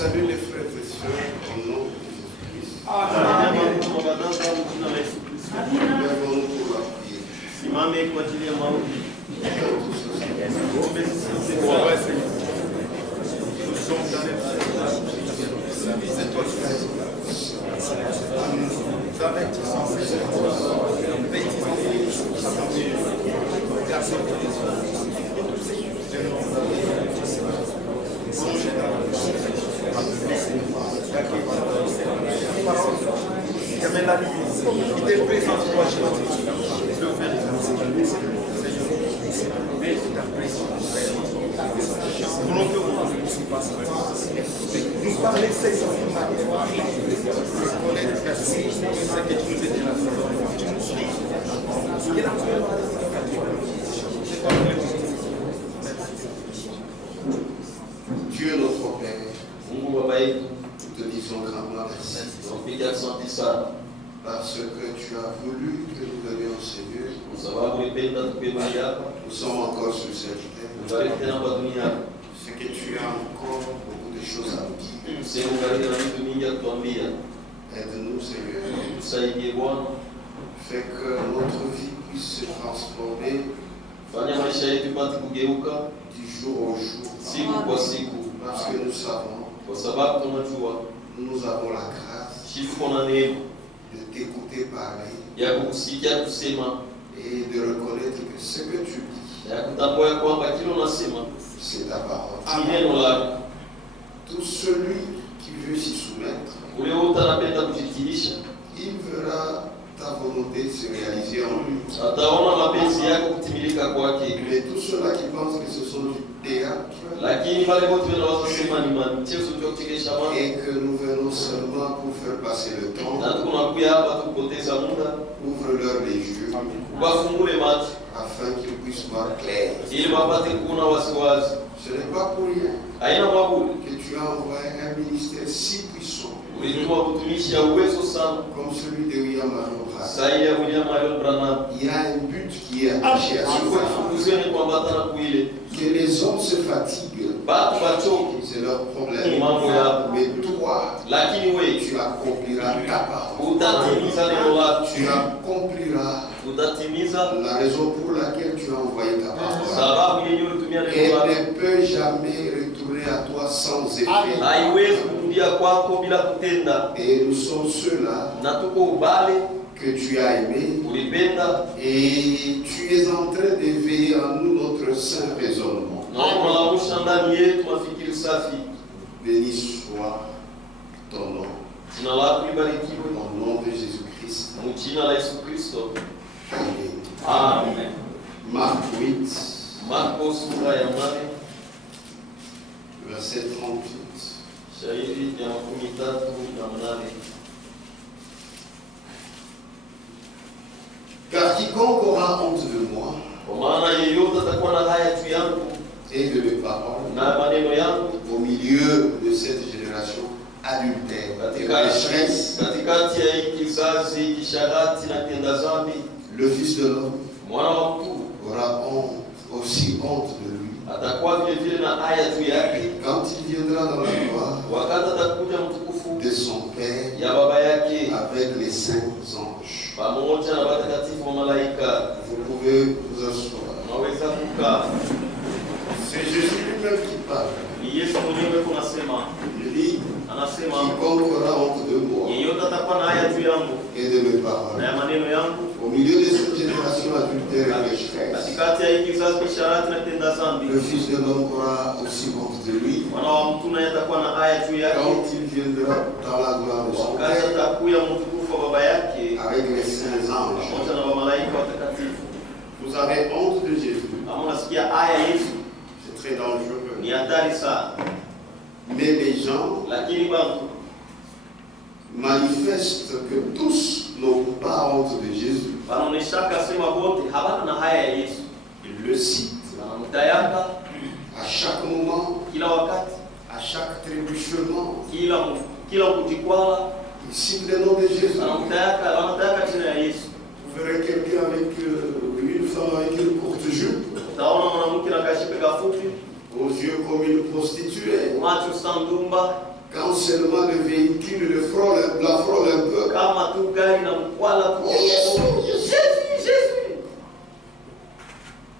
salue les frères et sœurs au nom de Jésus-Christ. Lèvons-nous pour la prière. Nous parler ces Dieu notre Père, nous te disons grandement merci. Parce que tu as voulu que nous venions au Seigneur. Nous sommes encore sur cette terre. C'est que tu as encore beaucoup de choses à nous dire. Aide-nous, Seigneur. Fais que notre vie puisse se transformer du jour au jour. Parce que nous savons, nous avons la grâce de t'écouter parler et de reconnaître que ce que tu dis, c'est ta parole. Tout celui qui veut s'y soumettre, il verra ta volonté se réaliser en lui. Mais tous ceux-là qui pensent que ce sont du théâtre et que nous venons seulement pour faire passer le temps, ouvre leur les yeux afin qu'ils puissent voir clair. Ce n'est pas pour rien que tu as envoyé un ministère si puissant comme celui de William Branham. Il y a un but qui est attaché à ce que les hommes se fatiguent, c'est leur problème. Mais toi, tu accompliras ta parole. Tu accompliras la raison pour laquelle tu as envoyé ta parole. Elle ne peut jamais retourner à toi sans effet. Et nous sommes ceux-là que tu as aimé et tu es en train d'éveiller en nous notre saint raisonnement. Béni soit ton nom. Au nom de Jésus-Christ. Amen. Amen. Marc 8, verset 38. Car quiconque aura honte de moi et de mes paroles au milieu de cette génération adultère et pécheresse, le Fils de l'homme aura aussi honte de lui quand il viendra dans la gloire de son Père avec les saints anges. Vous pouvez vous asseoir. C'est Jésus lui-même qui parle. Il dit, quiconque aura honte de moi et de mes paroles au milieu de cette génération adultère et pécheresse, le Fils de l'homme aura aussi honte de lui quand il viendra dans la gloire de son Père avec les saints anges. Vous avez honte de Jésus. C'est très dangereux. Mais les gens manifestent que tous n'ont pas honte de Jésus. Ils le citent à chaque moment, à chaque trébuchement. Ils citent le nom de Jésus. Vous verrez quelqu'un avec une femme avec une courte jupe, aux yeux comme une prostituée. Quand seulement le véhicule la frôle un peu. Jésus.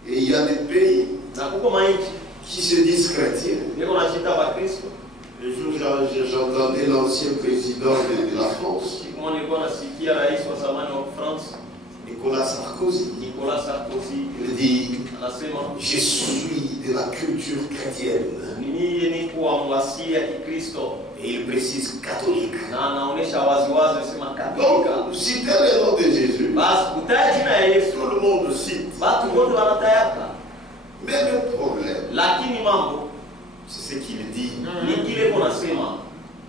Et il y a des pays qui se disent chrétiens. Le jour j'entendais l'ancien président de la France, Nicolas Sarkozy, il dit: je suis de la culture chrétienne. Et il précise catholique. Donc, citez le nom de Jésus. Tout le monde cite. Mais le problème, c'est ce qu'il dit.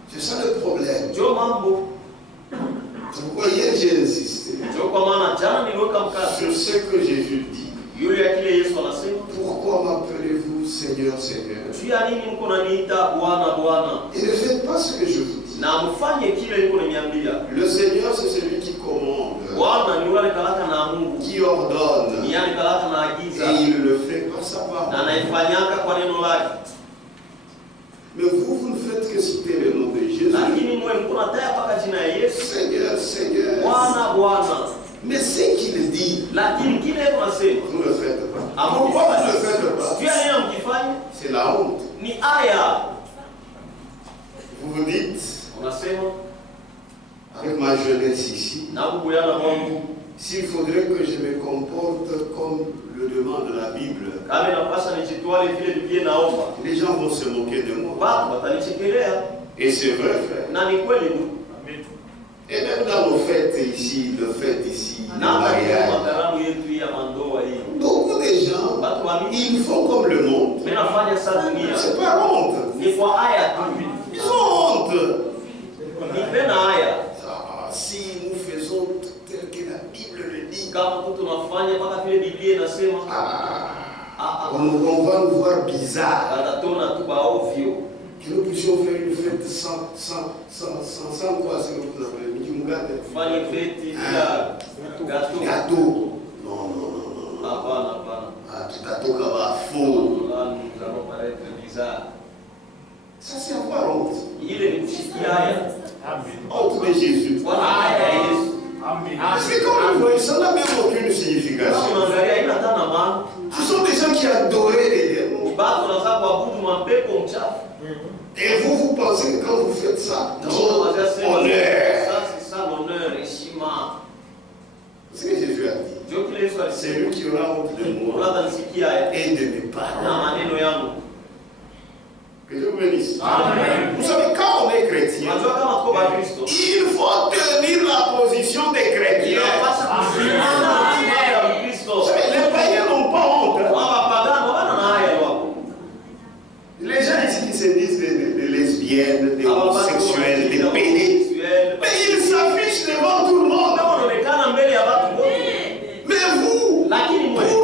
C'est ça le problème. Pourquoi hier j'ai insisté sur ce que Jésus dit. Pourquoi m'appelez-vous Seigneur, Seigneur? Et ne faites pas ce que je vous dis. Le Seigneur, c'est celui qui commande, qui ordonne, et il le fait par sa parole. Mais vous ne faites que citer le nom de Jésus. Seigneur, Seigneur. Mais ce qu'il dit, vous ne le faites pas. Pourquoi vous ne le faites pas? C'est la honte. Vous vous dites, avec ma jeunesse ici, s'il faudrait que je me comporte comme le demande la Bible, les gens vont se moquer de moi. Et c'est vrai, frère. Et même dans nos fêtes ici, le mariage, beaucoup de gens, ils font comme le monde. C'est pas honte. Ils ont honte. Si nous faisons tel que la Bible le dit, on va nous voir bizarre. Que nous puissions faire une fête sans quoi, c'est ce que vous appelez gâteau. Non. Gâteau qui va faux. Ça, c'est avoir honte. Honte de Jésus. C'est comme vous voyez, ça n'a même aucune signification. Ce sont des gens qui adoraient les démons. Et vous pensez que quand vous faites ça, honneur. C'est ce que Jésus a dit. C'est lui qui aura honte de moi et de mes paroles. Que Dieu vous bénisse. Vous savez, quand on est chrétien, il faut tenir la position des chrétiens. Les païens n'ont pas honte. Les gens ici qui se disent des lesbiennes, des homosexuels, des pédés, mais ils s'affichent devant tout le monde. Mais vous, pour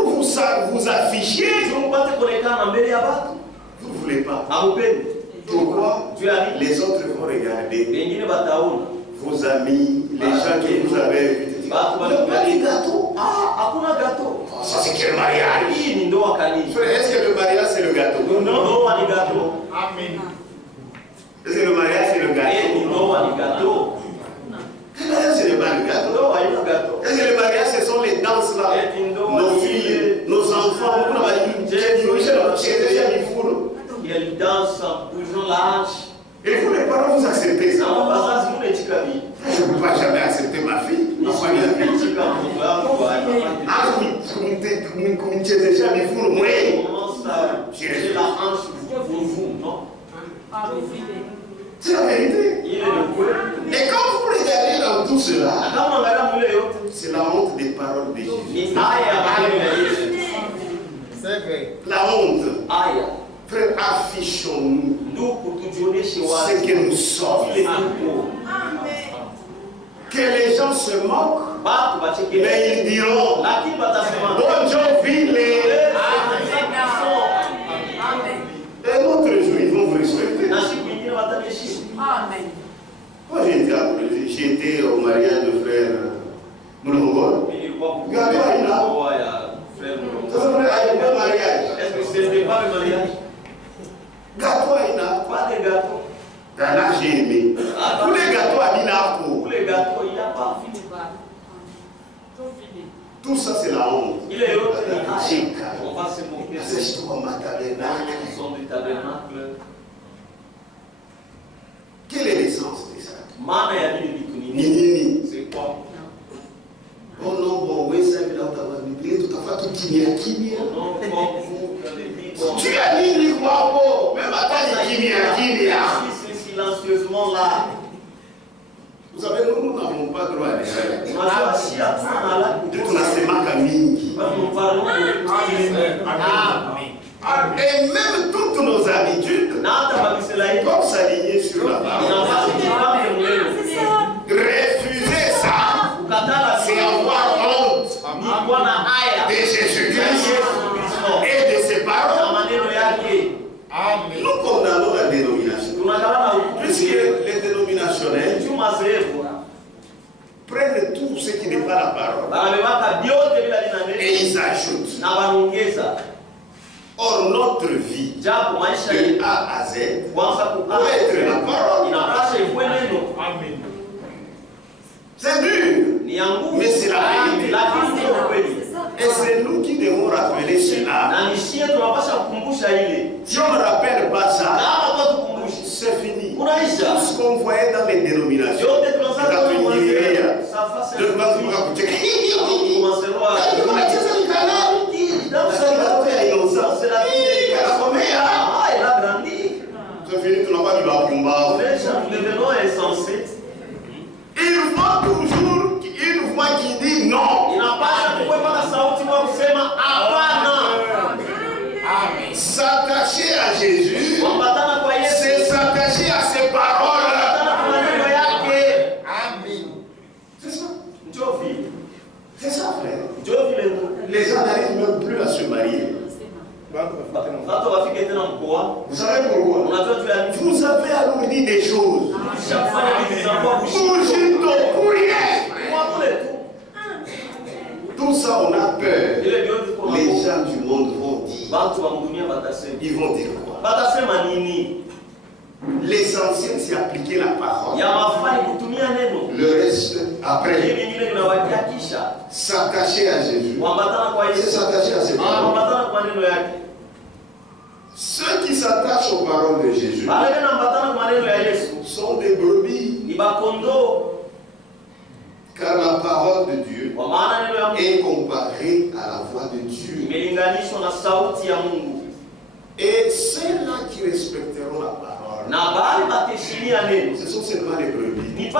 vous afficher, vous ne voulez pas. Pourquoi? Les autres vont regarder vos amis, les gens que vous avez invités. Il n'y a pas de gâteau. Ça c'est quel mariage? Est-ce que le mariage c'est le gâteau? Non. Amen. Est-ce que le mariage c'est le gâteau? Le mariage c'est le gâteau. Est-ce que le mariage ce sont les danses là? Nos filles, nos enfants, ils dansent en bougeant la hanche. Et vous les parents vous acceptez ça? Je ne peux pas jamais accepter ma fille. C'est la vérité. Et quand vous regardez dans tout cela, c'est la honte des paroles de Jésus. La honte. Frère, affichons-nous ce que nous sommes. Que les gens se moquent, mais ils diront Bon Jovi, et l'autre jour, ils vont vous respecter. Moi, j'ai été au mariage de frère Moulongol. Gâteau Aïna. Ça s'appelait Aïna mariage. Est-ce que ce n'était pas le mariage? Gâteau Aïna. Pas de gâteau. Là, j'ai aimé. Tous les gâteaux à Minarco. Tous les gâteaux, il n'y a pas. Tout ça, c'est la honte. Il est autre. On va se moquer. C'est sont du tabernacle. Quelle est l'essence de ça? Nini. C'est quoi? Oh non, bon, oui, ça, mais là, tout à fait, tout qui vient. Non, comme vous, tu as dit, Nico, même à qui vient. C'est silencieusement là. Vous savez, nous n'avons pas droit à l'erreur. Et même toutes nos habitudes, comme s'aligner sur la parole, refuser ça, c'est avoir honte de Jésus-Christ et de ses paroles. Nous condamnons la dénomination. Puisque les dénominationnels prennent tout ce qui n'est pas la parole et ils ajoutent. Or, notre vie de A à Z doit être la parole. C'est dur, mais c'est la vérité. Et c'est nous qui devons rappeler cela. Si on ne rappelle pas ça, c'est fini. Tout ce qu'on voyait dans les dénominations, il faut toujours une voix qui dit non. S'attacher à Jésus, c'est s'attacher à ses paroles. C'est ça. C'est ça, frère. Les gens n'arrivent même plus à se marier. Vous savez pourquoi? Vous avez alourdi des choses. Pour rien. Tout ça, on a peur. Les gens du monde vont dire. Ils vont dire quoi? L'essentiel, c'est appliquer la parole. Le reste, après. S'attacher à Jésus. C'est s'attacher à ses paroles. Ceux qui s'attachent aux paroles de Jésus sont des brebis. Car la parole de Dieu est comparée à la voix de Dieu. Et ceux-là qui respecteront la parole, ce sont seulement les brebis.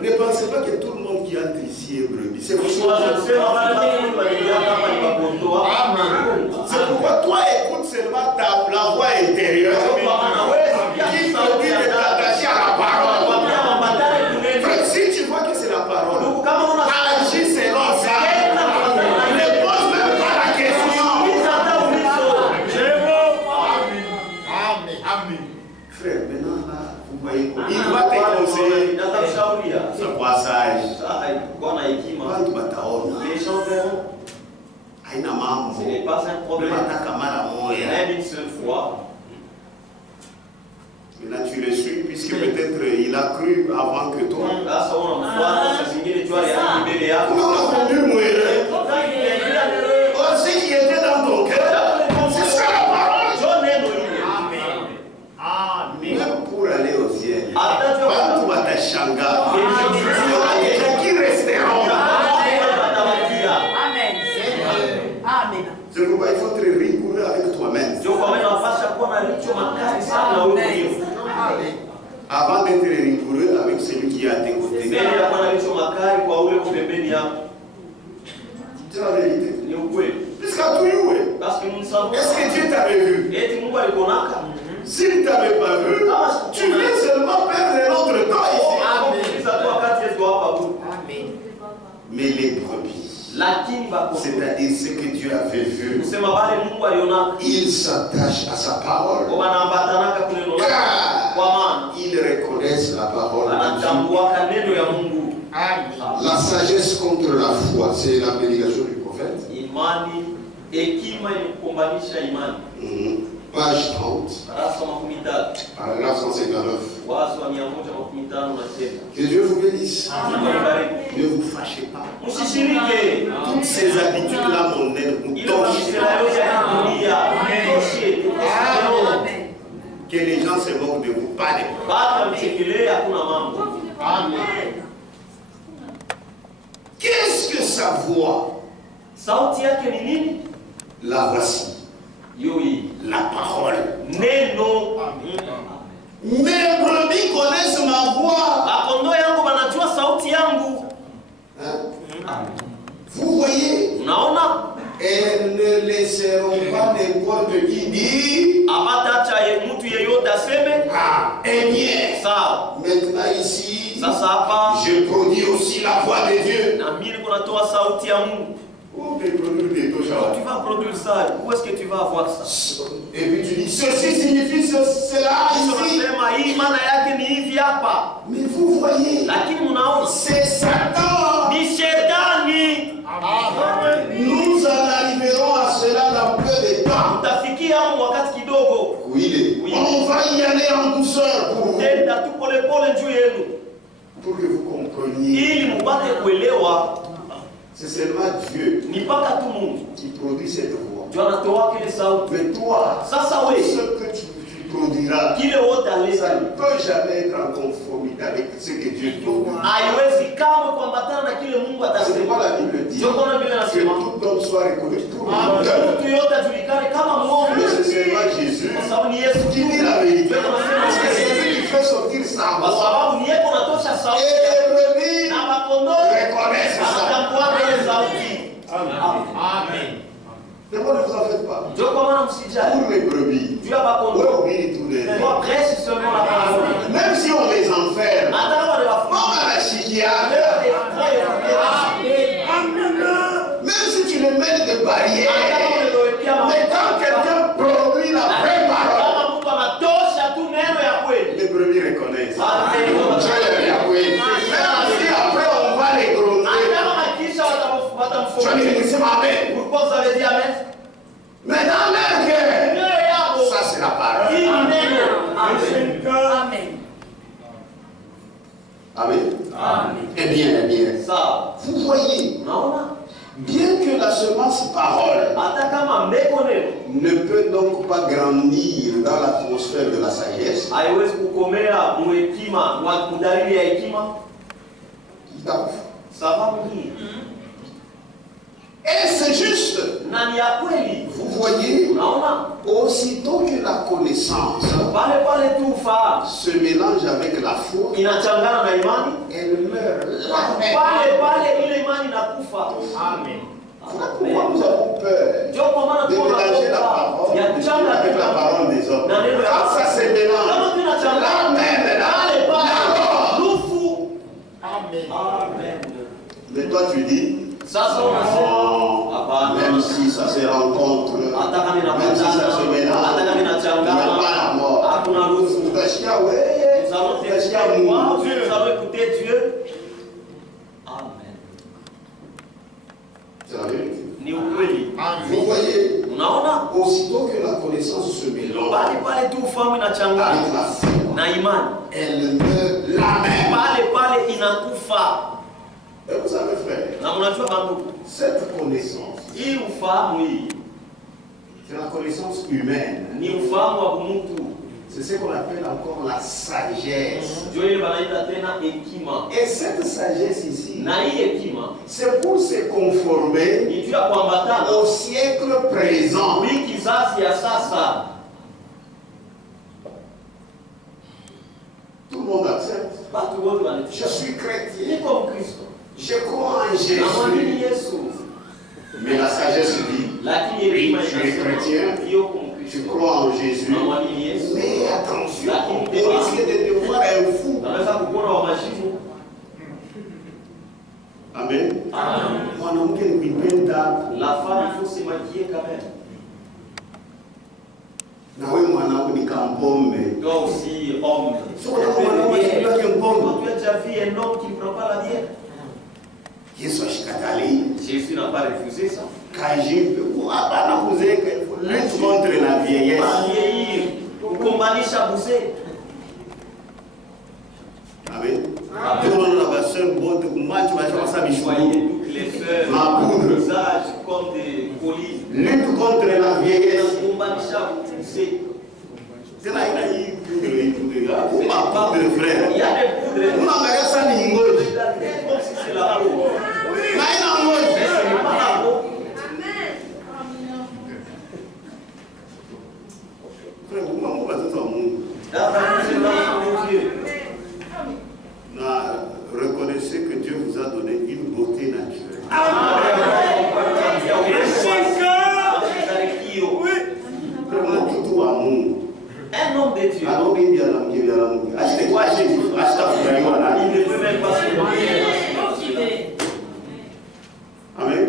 Ne pensez pas que tout le monde qui entre ici est brebis. C'est pourquoi toi écoutes seulement la voix intérieure qui te dit de t'attacher à la parole. Si tu vois que c'est la parole, agis selon ça. Ne pose même pas la question. Amen. Frère, maintenant là, vous voyez, il va te conseiller. C'est quoi sage? Les gens verront. Ce n'est pas un problème. Même une seule fois. Maintenant tu le suis, puisque peut-être il a cru avant que toi. Comment on a connu mourir? Ce qui était dans ton cœur, c'est ça la parole. Même pour aller au ciel, quand tu vas t'achanga, il y aura des gens qui resteront. Amen. C'est pourquoi il faut te rigoureux avec toi-même. Avant d'être rigoureux avec celui qui est à tes côtés. C'est la vérité. Puisqu'à tout est-ce que Dieu t'avait vu? S'il ne t'avait pas vu, tu viens seulement perdre notre temps ici. Amen. Mais les brebis, c'est-à-dire ce que Dieu avait vu, il s'attache à sa parole. Car ils reconnaissent la parole de Dieu. La sagesse contre la foi, c'est la prédication du prophète. Page 30. Paragraphe 159. Que Dieu vous bénisse. Ne vous fâchez pas. Toutes ces habitudes-là, mon aide, nous torchent. Que les gens se moquent de vous, pas de vous. Qu'est-ce que sa voix? La voici. La parole. Mes brebis connaissent ma voix. Hein? Vous voyez? Elles ne laisseront pas n'importe qui dire. Eh bien, maintenant ici, je produis aussi la voix de Dieu. Tu vas produire ça. Où est-ce que tu vas avoir ça? Et puis tu dis, ceci signifie cela ici. Mais vous voyez, c'est Satan. Nous en arriverons à cela dans peu de temps. Oui. On va y aller en douceur pour vous. Pour que vous compreniez. C'est seulement Dieu qui produit cette voix. Mais toi, ce que tu produira, ça ne peut jamais être en conformité avec ce que Dieu produit. C'est quoi la Bible dit? Que tout homme soit reconnu, tout le monde. Mais c'est seulement Jésus qui dit la vérité. Parce que c'est lui qui fait sortir sa voix. Et les brebis reconnaissent ça. Amen. D'abord, ne vous en faites pas. Pour les brebis, on oublie tous les deux. Même si on les enferme, on va la chiquiade. Même si tu les mets des barrières, mais quand quelqu'un produit la vraie parole, les brebis reconnaissent. Même si après on va les gronder, tu vas dire, c'est ma mère. Mais dans leur cœur, ça c'est la parole. Amen. Eh bien, vous voyez, bien que la semence parole ne peut donc pas grandir dans l'atmosphère de la sagesse, ça va mourir. Et c'est juste. Vous voyez, aussitôt que la connaissance se mélange avec la foi, elle meurt. Amen. Voilà pourquoi nous avons peur de mélanger la parole avec la parole des hommes. Quand ça se mélange, là même, mais toi tu dis, même si ça se rencontre, même si ça se mélange, il n'y a pas la mort. Nous allons écouter Dieu. Amen. C'est la vérité. Vous voyez, aussitôt que la connaissance se mélange avec la foi, elle meurt la même. Et vous savez, frère, cette connaissance, c'est la connaissance humaine. C'est ce qu'on appelle encore la sagesse. Et cette sagesse ici, c'est pour se conformer au siècle présent. Tout le monde accepte. Je suis chrétien. Je crois en Jésus. Mais la sagesse dit, oui, tu es chrétien, tu crois en Jésus, mais attention, on risque de te voir un fou. Amen. La femme, il faut se maquiller quand même. Toi aussi, homme. Tu as déjà vu un homme qui ne prend pas la bière? Jésus n'a pas refusé ça. Lutte contre la vieillesse. Amen. Tout le monde a besoin de botte, match, les fleurs, ma poudre, visage comme des colis. Lutte contre la vieillesse. C'est là il y a ma poudre, frère. Il y a des poudres. On a regardé ça ni ngoj. Comme si c'est la peau. Mais il y a ngoj. C'est pas la peau. Frère, vous m'avez pas tout au monde. Reconnaissez que Dieu vous a donné une beauté naturelle. Un homme de Dieu. Il ne peut même pas se marier. Amen.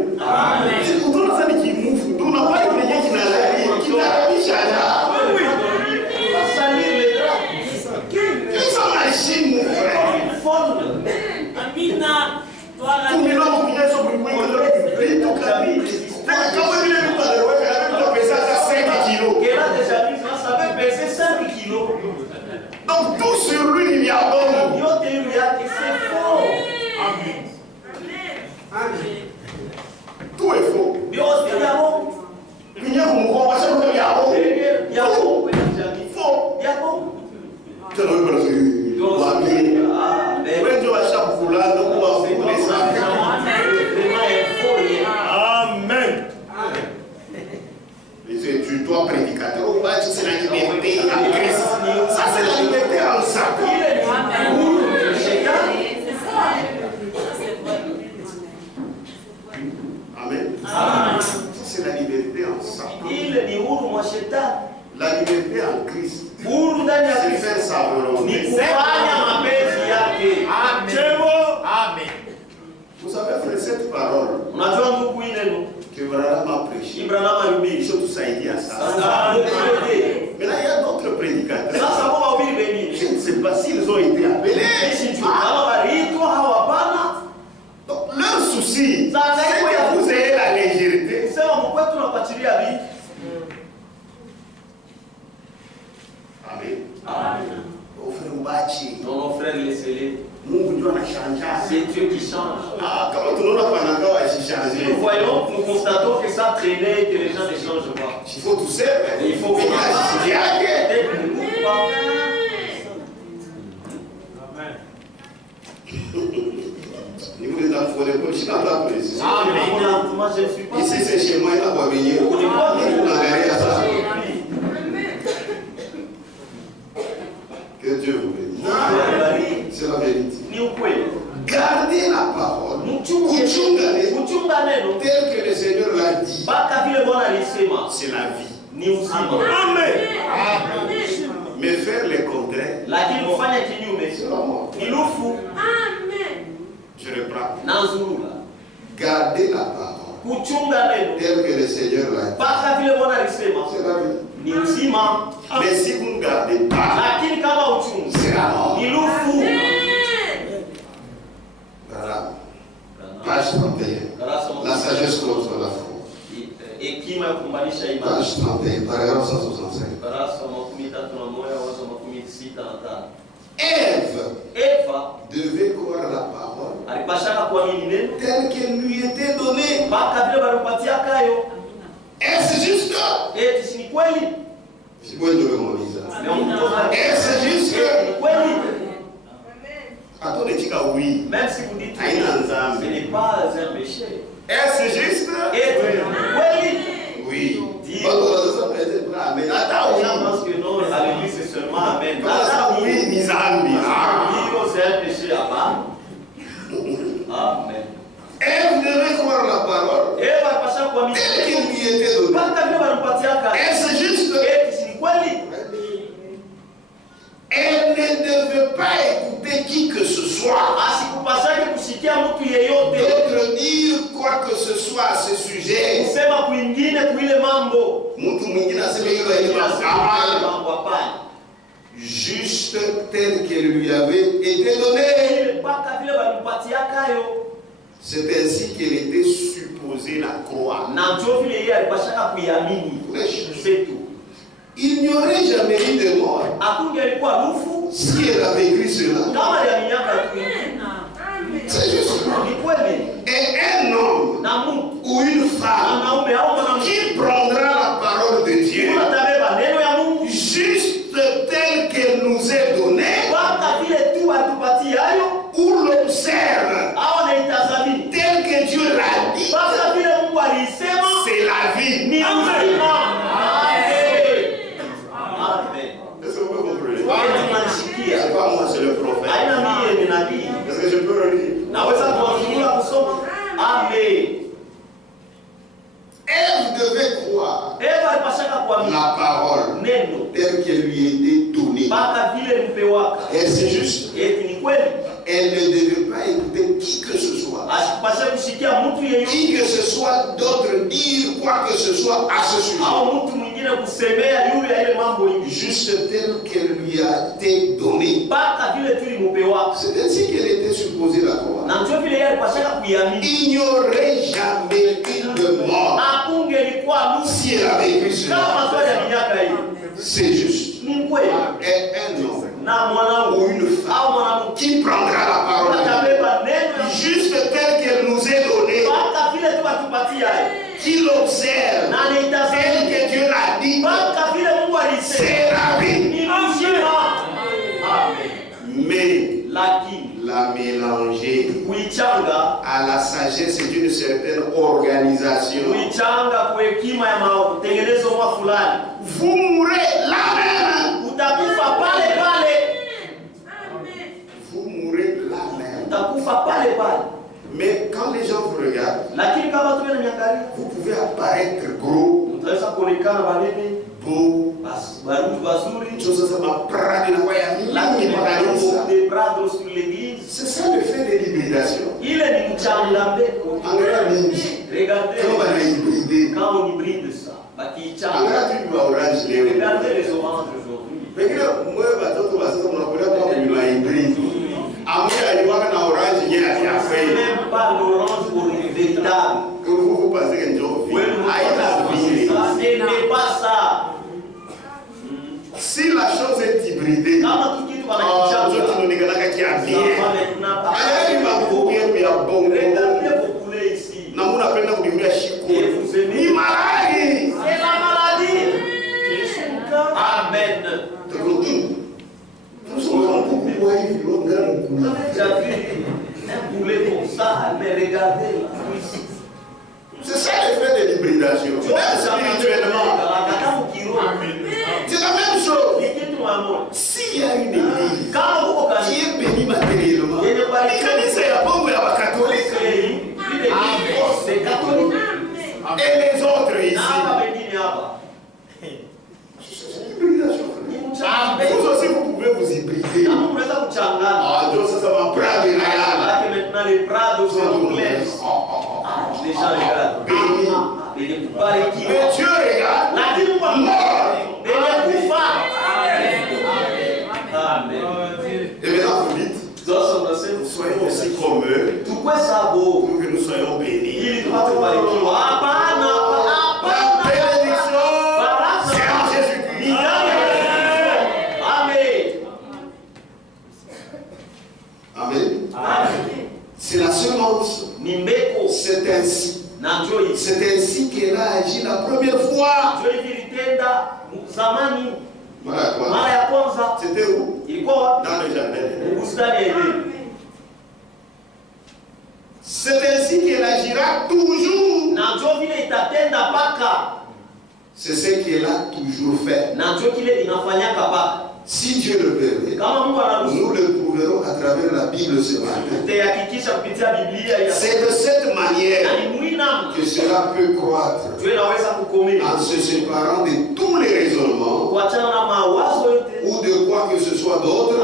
C'est pour toi ça qui move. Tu n'as pas une qui n'a la qui n'a mis chana. Oui. On va salir les draps. Qui sont machines, mon frère. Amina. Tout le monde qui est sur le point de toute la vie. Quand vous venez de parler, vous avez pesé à 5 kilos. Elle a déjà vu ça, ça veut peser 5 kilos. Donc tout sur lui, il y a bon. C'est faux. Tout est faux. Dieu, il y a bon. Il y a bon. Il y a bon. Il y a bon. Faux. Il y a bon. Tu ne veux pas le Amen. Dieu va chaque foulard, donc on va vous laisser. Amen. Tu dois prédicateur. C'est la liberté en Christ. Ça, c'est la liberté en sac. Amen. C'est la liberté en sac. La liberté en Christ. C'est faire sa volonté. Amen. Vous savez, frère, cette parole que Abraham a prêchée, il faut tout ça aider à ça. Mais là, il y a d'autres prédicateurs. Je ne sais pas s'ils ont été appelés. Donc, leur souci, c'est que vous ayez la légèreté. Amen. Au frère Oubachi. Non, frère, laissez-les. Mungu Dieu a changé. C'est Dieu qui change. Ah, comment tout le monde a changé? Si nous voyons, nous constatons que ça traînait et que les gens ne changent pas. Il faut tout faire. Il faut que Ici c'est chez moi, il n'a pas venir. On a gagné à ça. Que Dieu vous bénisse. C'est la vérité. Gardez la parole. Tel que le Seigneur l'a dit. C'est la vie. Amen. Mais faire les contraires, c'est la mort. Je reprends. Gardez la parole. Tel que le Seigneur l'a dit. C'est la vie. Mais si vous ne gardez pas, c'est la mort. Voilà. Page 31. La sagesse contre la foi. Page 31, paragraphe 165. Ève devait croire la parole telle qu'elle lui était donnée. Est-ce juste? Est-ce juste? Attendez, oui. Même si vous dites ce n'est pas un péché. Est-ce juste? Oui. Je pense que non, à l'église c'est seulement Amen. Oui, c'est un péché à part. Amen. Ève devait croire la parole telle qu'elle lui était donnée. Est-ce juste? Elle ne devait pas écouter qui que ce soit. D'autres dire quoi que ce soit à ce sujet. Juste tel qu'elle lui avait été donnée. C'est ainsi qu'elle était supposée la croire. il n'y aurait jamais eu de mort si elle avait écrit cela. C'est juste. Et un homme ou une femme qui prendra la parole de Dieu juste telle qu'elle nous est donnée, ou l'observe tel que Dieu l'a dit, c'est la vie. Est-ce que vous comprenez? C'est pas moi, c'est le prophète. Est-ce que je peux relire? Ève devait croire la parole telle qu'elle lui était donnée. Et c'est juste. Elle ne devait pas écouter qui que ce soit. Qui que ce soit d'autre dire quoi que ce soit à ce sujet. Juste tel qu'elle lui a été donnée. C'est ainsi qu'elle était supposée la croire. Il n'y aurait jamais eu de mort si elle avait écrit cela. C'est juste. Et un homme ou une femme qui prendra la parole juste telle qu'elle nous est donnée, qui l'observe tel que Dieu l'a dit, c'est la vie. Mais la mélanger à la sagesse d'une certaine organisation, vous mourrez là même. Vous mourrez là même. Mais quand les gens vous regardent, vous pouvez apparaître gros, beau, c'est ça le fait de l'hybridation. Regardez quand on hybride ça. Regardez les oranges aujourd'hui. Même pas l'orange véritable. Que vous passez un jour. Ce n'est pas ça. Si la chose est hybridée, regardez vos poulets ici. Et vous aimez. C'est la maladie. Amen. Tu as vu un poulet comme ça, mais regardez la cuisse. C'est ça l'effet de l'hybridation. Même spirituellement. C'est la même chose. S'il y a une église qui est bénie matériellement, l'église est la bombe à la catholique. Et les autres ici. C'est une hybridation. Vous aussi, vous pouvez vous hybrider. Ah, Dieu, ça va prendre maintenant les Prados sont anglais. Les gens regardent. Mais Dieu regarde. Mort. Et maintenant, vous dites, soyons aussi comme eux, pour que nous soyons bénis. C'est la semence. C'est ainsi. C'est ainsi qu'elle a agi la première fois. C'était où? Dans le jardin. C'est ainsi qu'elle agira toujours. C'est ce qu'elle a toujours fait. Si Dieu le permet, nous le prouverons à travers la Bible ce matin. C'est de cette manière que cela peut croître en se séparant de tous les raisonnements ou de quoi que ce soit d'autre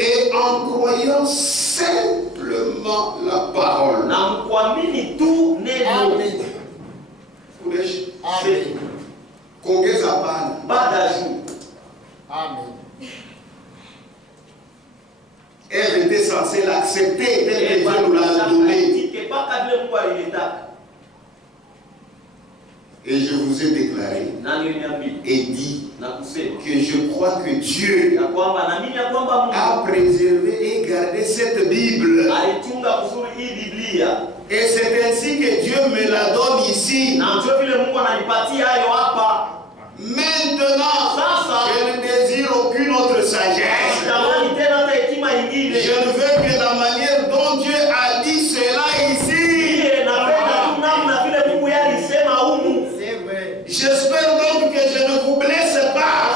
et en croyant simplement la parole. Pas d'ajout. Amen. Elle était censée l'accepter tel que Dieu nous l'a donné. Et je vous ai déclaré et dit que je crois que Dieu a préservé et gardé cette Bible. Et c'est ainsi que Dieu me la donne ici. Maintenant, je ne désire aucune autre sagesse. Je ne veux que la manière dont Dieu a dit cela ici. J'espère donc que je ne vous blesse pas.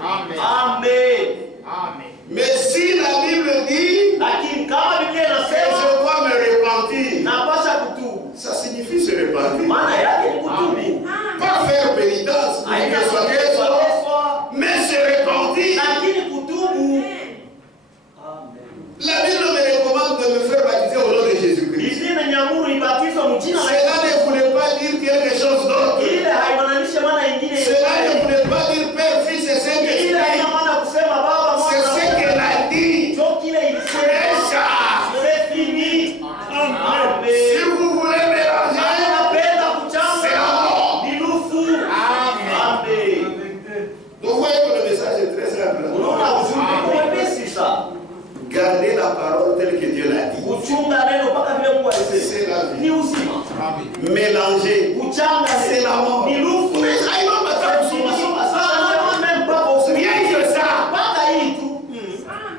Amen. Mais si la Bible dit que je dois me repentir, ça signifie se repentir. Pas faire pénitence, mais se repentir. La Bible me recommande de me faire baptiser au nom de Jésus-Christ. Cela ne voulait pas dire quelque chose d'autre. Cela ne voulait pas dire Père, Fils et Saint-Esprit. C'est ce qu'elle a dit. C'est ça. C'est fini. Amen. Si vous voulez mélanger, c'est amour. Amen. Donc vous voyez que le message est très simple. Gardez la parole telle que Dieu l'a dit. C'est la vie. Mélanger, c'est la mort. Rien que ça.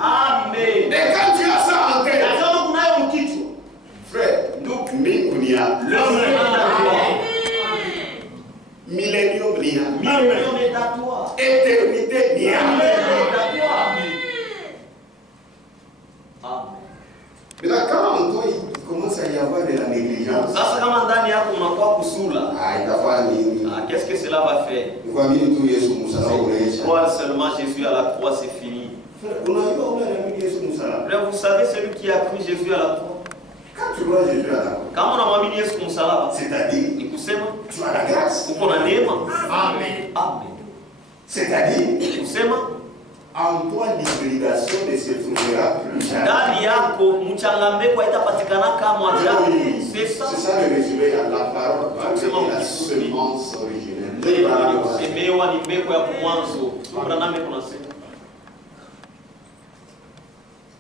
Amen. Et quand tu as ça en tête, frère, Mikunia, millénium nia, éternité nia. Mais là, quand en toi il commence à y avoir de la négligence, qu'est-ce que cela va faire? Croire seulement Jésus à la croix, c'est fini. Frère, vous savez celui qui a cru Jésus à la croix? quand tu vois Jésus à la croix, Kama unamwamini Yesu kumsalaba, c'est-à-dire, ni kusema tu as la grâce. uko na neema. Amen. Amen. C'est-à-dire, Ni kusema en toi l'hybridation ne se trouvera plus jamais. ndani yako mchangambeko haitapatikana kama jana. C'est ça. C'est ça le résumé à la parole. La semence originelle. Semewa ni mbegu ya mwanzo. Abraham kunasema.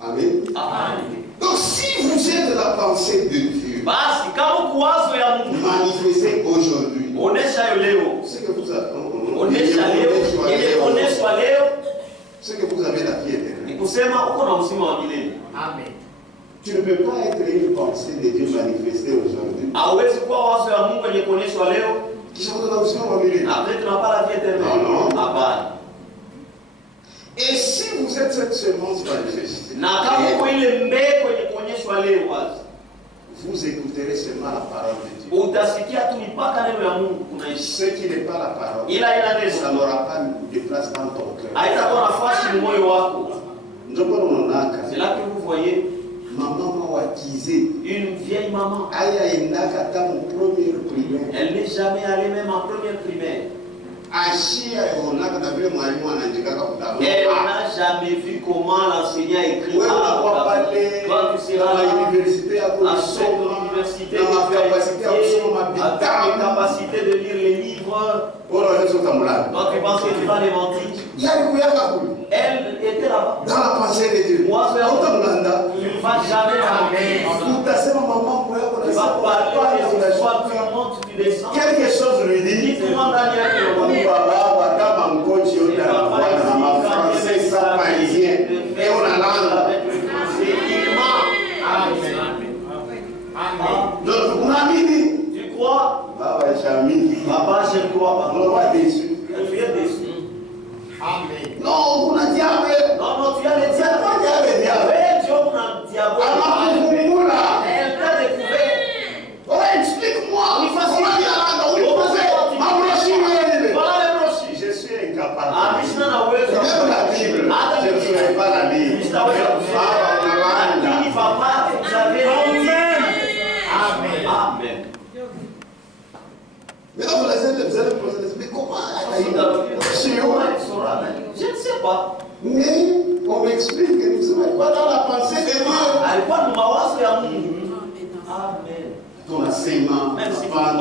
Amen. Amen. Donc si vous êtes la pensée de Dieu, Basi kama kuwazo ya Mungu manifestée aujourd'hui, onesha leo. ce que vous avez, Onesha leo. Ile onesha leo ce que vous avez la pied ni kusema uko na uzima wa milele. Amen. tu ne peux pas être une pensée de Dieu manifestée aujourd'hui. Hawezi kuwa wazo ya Mungu yenye kuoneshwa leo. Kisha kuna uzima wa milele. Après tunapata vie éternelle. Non. Hapana. Et si vous êtes cette semence manifestée, Na kama uko ile mbegu yenye kuonyeshwa leo wazi, vous écouterez seulement la parole de Dieu. utasikia tu mpaka neno ya Mungu kunaishi. Ce qui n'est pas la parole, Ila ça n'aura pas de place dans ton cœur. haitakuwa nafasi ni moyo wako. Ndio maana unaona C'est là que vous voyez maman watize une vieille maman. aya endaka tamu première primaire. Elle n'est jamais allée même en première primaire. Ashia onaka na vile mwalimu anaandikaka kutabu. Elle n'a jamais vu comment l'enseignant écrit. Wewe unakuwa pale Toi, tu seras na université ya à kusoma l'université, na makapasité ya kusoma à ta mabitabu. capacité de lire les livres. Bora unaweza utamulala. Toi, tu penses que tu vas les mentir. Yali kuyaka kule. Elle était là-bas. Dans la pensée de Dieu. Moi, c'est Utamulanda. tu ne vas jamais parler. Utasema maman yako Tu na vas sababu parler pana de soit tu unashuka. montes, tu descends. Quelque chose lui dit. Dis-moi dans les Baba kama mkochi yote anakuwa na mafrancais sa parisien. Et on a langue. Donc unaamini? Tu crois? Baba jamii. Papa, je ne crois pas. On va déçu. Tu es déçu. Amen. Non, kuna diable. Non, tu as le diable. Diable, diable. Oui, tu as un diable. Anakufumbula. Elle t'a découvert. Ouais, explique-moi. Comment il y a là-dedans? Oui, vous savez, ma brochure, elle est. Voilà les brochures. Je suis incapable. Ah, Mishnah n'a pas eu. Même la Bible, je ne saurais pas la lire. Mishnah n'a pas eu. Baba, Papa, vous avez Amen. Amen. Amen. maintenant vous allez me poser mais comment elle a eu c'est où? Je ne sais pas. Mais on m'explique que nous ne sommes pas dans la pensée de Dieu. Alikuwa ni mawazo ya Mungu. Amen. ton enseignement. Même si tu parles,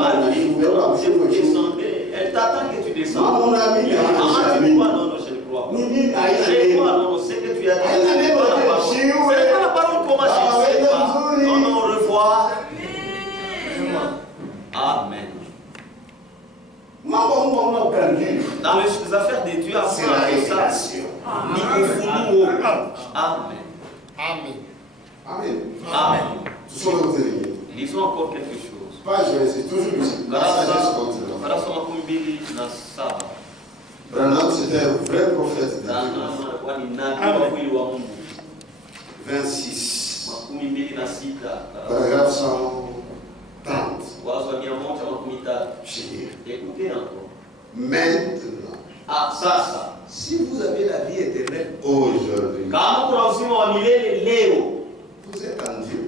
elle t'attend que tu descendes. Mon ami, non, je ne crois pas. Je crois, non, c'est que tu as dit. C'est pas la parole comment je ne sais pas. Non, au revoir. Amen. Dans les affaires de Dieu, c'est la révélation. Amen. Amen. Amen. Amen. Ce sont les ennemis. Lisons encore quelque chose. Pas je c'est toujours ici. La sagesse continue. Branham, c'était un vrai prophète de Dieu. 26. Paragraphe 130. Écoutez encore. Maintenant, Ah, ça. si vous avez la vie éternelle aujourd'hui, vous êtes en Dieu.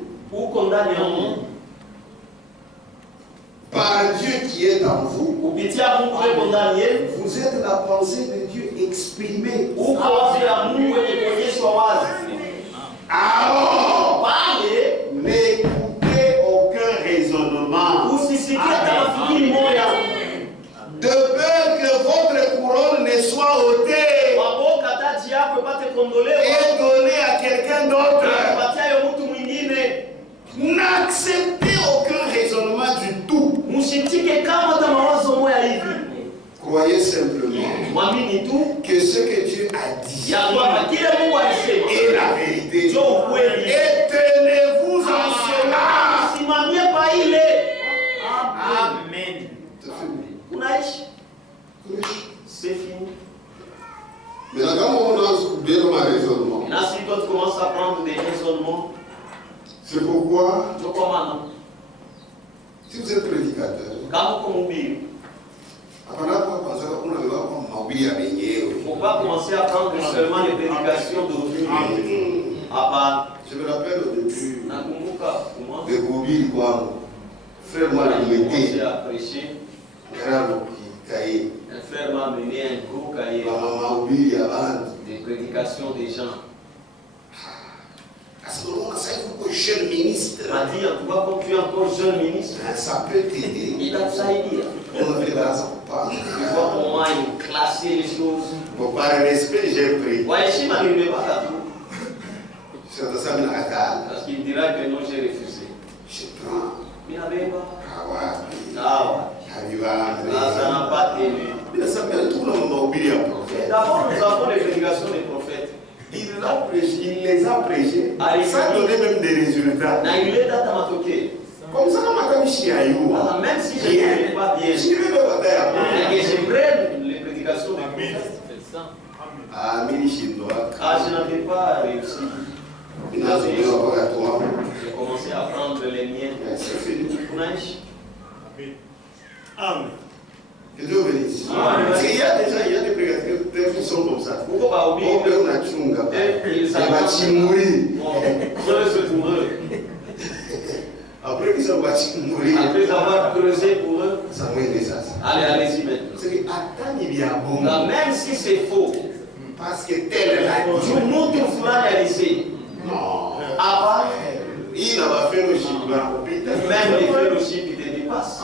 Par Dieu qui est en vous, vous êtes la pensée de Dieu exprimée. Alors, n'écoutez aucun raisonnement. De peur que votre couronne ne soit ôtée et donnée à quelqu'un d'autre. N'acceptez aucun raisonnement du tout. Croyez simplement que ce que Dieu a dit est la vérité. Et tenez-vous en cela. Amen. C'est fini. Maintenant, quand on lance bien dans un raisonnement, Maintenant, si toi tu commences à prendre des raisonnements, c'est pourquoi, je comprends. si vous êtes prédicateur, Quand vous commencez, faut pas commencer à prendre seulement les prédications d'aujourd'hui. Je me rappelle au début de Gobi, quoi. Frère m'a commencé à prêcher. Un frère m'a amené un gros cahier des prédications des gens. À ce moment-là, ça il faut que jeune ministre. Il m'a dit, en tout cas, comme tu es encore jeune ministre, ça peut t'aider. Il a ça à dire. On a fait la raison pas. Tu vois comment il classait les choses. Bon, par respect, j'ai pris. Ouais, je ne m'arrivais pas à tout. Parce qu'il dira que non, j'ai refusé. Je prends. Il n'avait pas. Ça n'a pas tenu. D'abord, nous avons les prédications des prophètes. Il les a prêchés. Ça donnait même des résultats. Comme ça, même si je ne connais pas bien, je prenne les prédications des prophètes. Je n'avais pas réussi. J'ai commencé à prendre les miens. Amen. Que Dieu bénisse. Parce qu'il y a des prédicateurs qui sont comme ça. On va mourir. Après qu'ils sont bâtis mourir. Après avoir creusé pour eux. Ça m'a aidé ça. Allez-y maintenant. C'est qu'attends, il y a bon. Même si c'est faux. Parce que tel est la Dieu nous tout réalisé. Non. Avant, il n'a pas fait le chiffre. Même les fellowships, il te dépasse.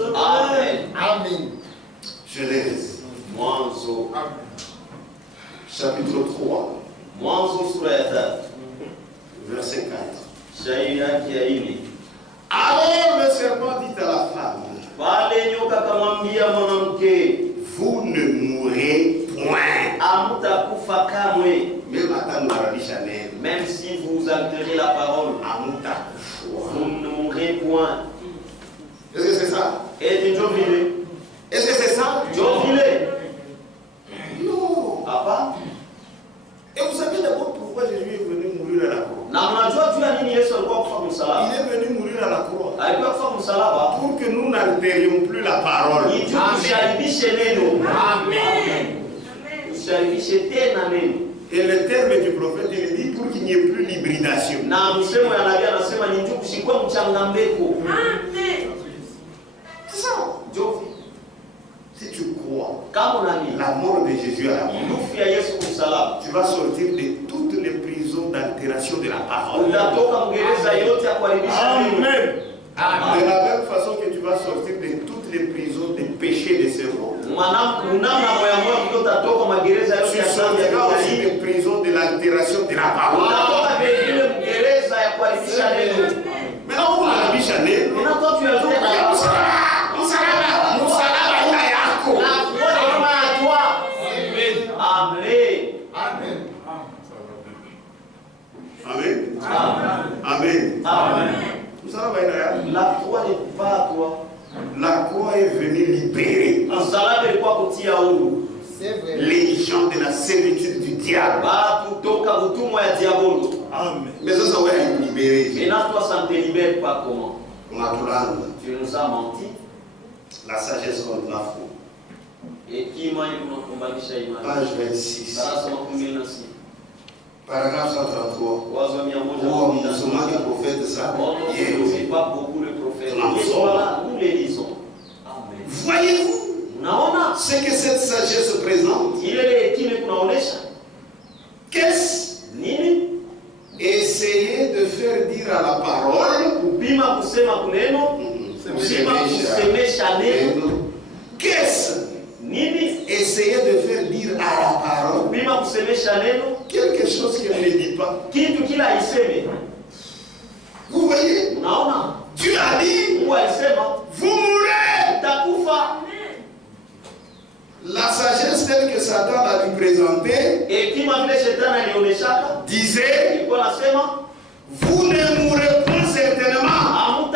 Amen. Amen. Genèse. Mwanzo. Chapitre 3. Mwanzo sura ya 3. Verset 4. Shairi yake ya 4. Alors le serpent dit à la femme, pale nyoka kamwambia mwanamke, vous ne mourrez point. Hamtakufa kamwe. Même si vous altérez la parole, vous ne mourrez point. Est-ce que c'est ça? Et Dieu vile. Est-ce que c'est ça? Dieu vile. Non. Papa. Et vous savez d'abord pourquoi Jésus est venu mourir à la croix? Il est venu mourir à la croix pour que nous n'altérions plus la parole. Amen. Et le terme du prophète, il dit pour qu'il n'y ait plus l'hybridation. C'est ça. Si tu crois la mort de Jésus à la mort, tu vas sortir de toutes les prisons d'altération de la parole. Amen. De la même façon que tu vas sortir de toutes les prisons des péchés des cerveaux. Tu sortiras aussi des prisons de l'altération de la parole. Maintenant, on va la biche à nez. Amen. Amen. Amen. La croix n'est pas à toi. La croix est venue libérer les gens de la servitude du diable. Amen. Mais ça va être libéré. Maintenant, toi, ça ne te libère pas comment? Tu nous as menti. La sagesse contre la foi. Et qui m'a dit? Page 26. Paragraphe 133. Oh, musulman qui prophète ça. C'est pas beaucoup le prophète. Nous les lisons. Amen. Voyez-vous ce que cette sagesse présente? Qu'est-ce? Essayer de faire dire à la parole. Qu'est-ce? Essayer de faire dire à la parole quelque chose qu'elle ne dit pas. Vous voyez? Dieu a dit, vous mourrez. La sagesse telle que Satan a lui présentée disait, vous ne mourrez pas certainement.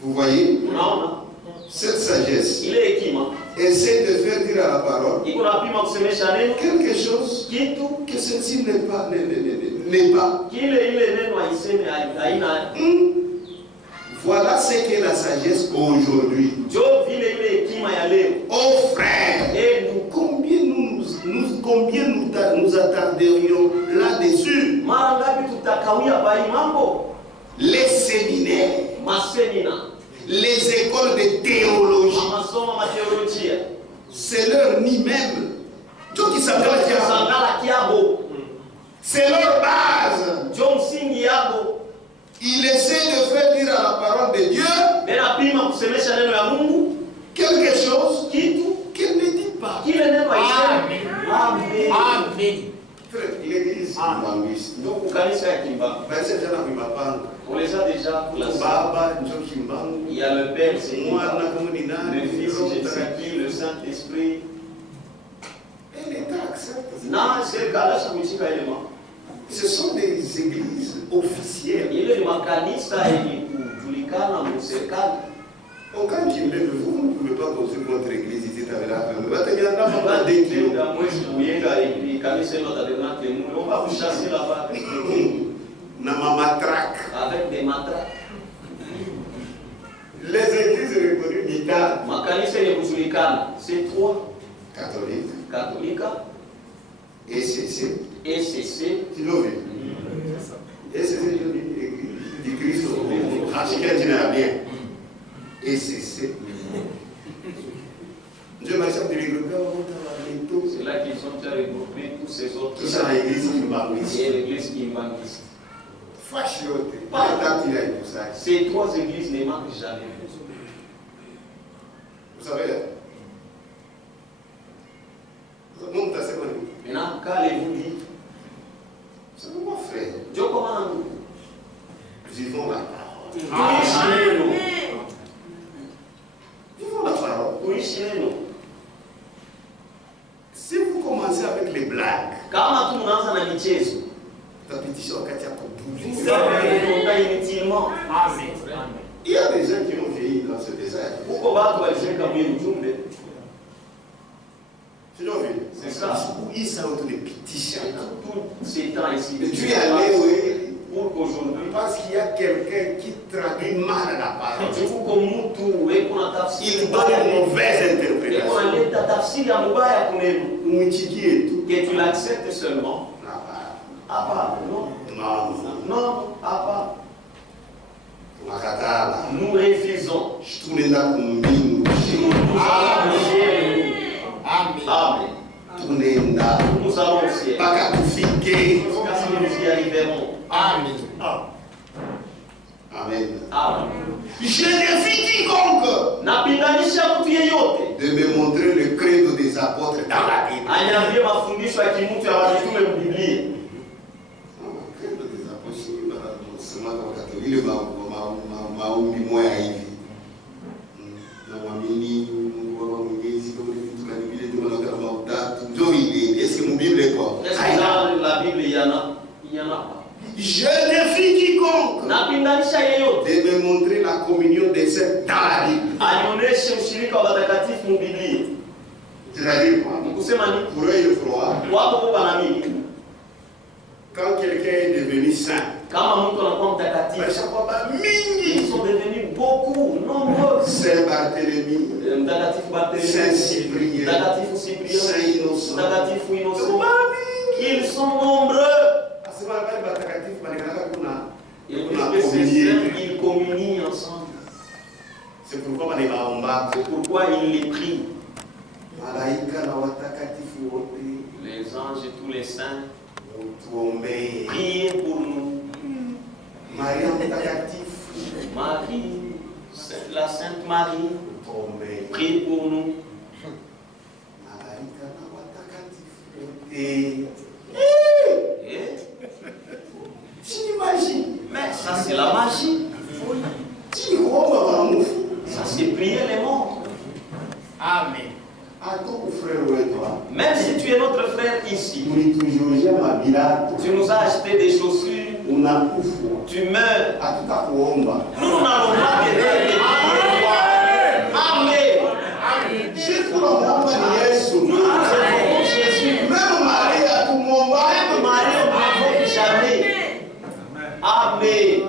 Vous voyez? Cette sagesse essaie de faire dire à la parole quelque chose que ceci n'est pas. Voilà ce qu'est la sagesse aujourd'hui. Oh frère, combien nous attarderions là-dessus? Les séminaires, les écoles de théologie, c'est leur nid même. C'est leur base. Il essaie de faire dire à la parole de Dieu quelque chose qu'il ne dit pas. Amen. L'église kimbangiste. On les a déjà placés. Il y a le Père, c'est moi, le Fils, Jésus-Christ, le Saint-Esprit. Ce sont des églises officielles. Donc quand tu me dis, vous ne pouvez pas construire votre église ici, tu avais la on va vous chasser là-bas avec des matraques. Les églises reconnues militaires. C'est trois. Catholique. ECC. Tu l'as vu? ECC, du Christ. Architecte, tu n'as bien. ECC. Dieu m'a dit de regrouper. C'est là qu'ils ont déjà regroupé tous ces autres. Tout ça, l'église qui m'embrouille. Et l'église qui m'embrouille. Ces trois églises ne manquent jamais. Vous savez, maintenant, quand les vous dit, c'est mon frère. Dieu commande nous. Vivons la parole. Vivons la parole. Si vous commencez avec les blagues, ta pétition a été il y a des gens qui ont vieilli dans ce désert. C'est ça. Où ils sont les pétitions. Et tu es allé, oui, parce qu'il y a quelqu'un qui traduit mal la parole. Il donne une mauvaise interprétation. Que tu l'acceptes seulement. Non, nous refusons. Amen. Nous allons au ciel. Jusqu'à ce que nous y arriverons. Amen. Amen. Amen. Je défie quiconque Napinganisha mtu yeyote de me montrer le credo des apôtres dans la Bible. aniambie mafundisho ya kimutu ya mitume mbiblia. Credo des apôtres, sema kwa Katoliki ile maombi moya hivi. Na mwamini Mungu Baba Mwenyezi kama vitu kama vile ndio na kama utatu. Ndio ile, est-ce que mu Bible quoi? Est-ce que la Bible y en a pas? Je défie quiconque Napinganisha yeyote de me montrer la communion des saints dans la Bible. anionyeshe ushirika wa watakatifu mbiblia. C'est-à-dire quoi? Kusema ni Pour eux, il croit. wako wanaamini Quand quelqu'un est devenu saint, kama mtu anakuwa mtakatifu, ils sont devenus beaucoup, nombreux. Saint Barthélemy, Mtakatifu Barthélemy, Saint Cyprien, Mtakatifu Cyprien, Saint Innocent, Mtakatifu Innocent, ils sont nombreux. Et puisque ces saints, ils communient ensemble. C'est pourquoi les baomba, C'est pourquoi ils les prient. malaika na watakatifu wote, Les anges et tous les saints, mutuombee. priez pour nous. Maria mtakatifu, Marie, la Sainte Marie, mutuombee. prie pour nous. Malaika na watakatifu wote. Et C'est magie. mais ça c'est la magie. Si kuomba maamufu. Ça c'est prier les morts. Amen. Ako frère wetu. Même si tu es notre frère ici, Ulitujuzia mabirato. tu nous as acheté des chaussures, Unakufa. tu meurs. Hatutakuomba. Nous n'allons pas t'aider. Amen. Sisi tunamuomba ni Yesu. Nous aimons Jésus. Même Maria tumuomba. Même Marie, on n'invoque jamais. Amen.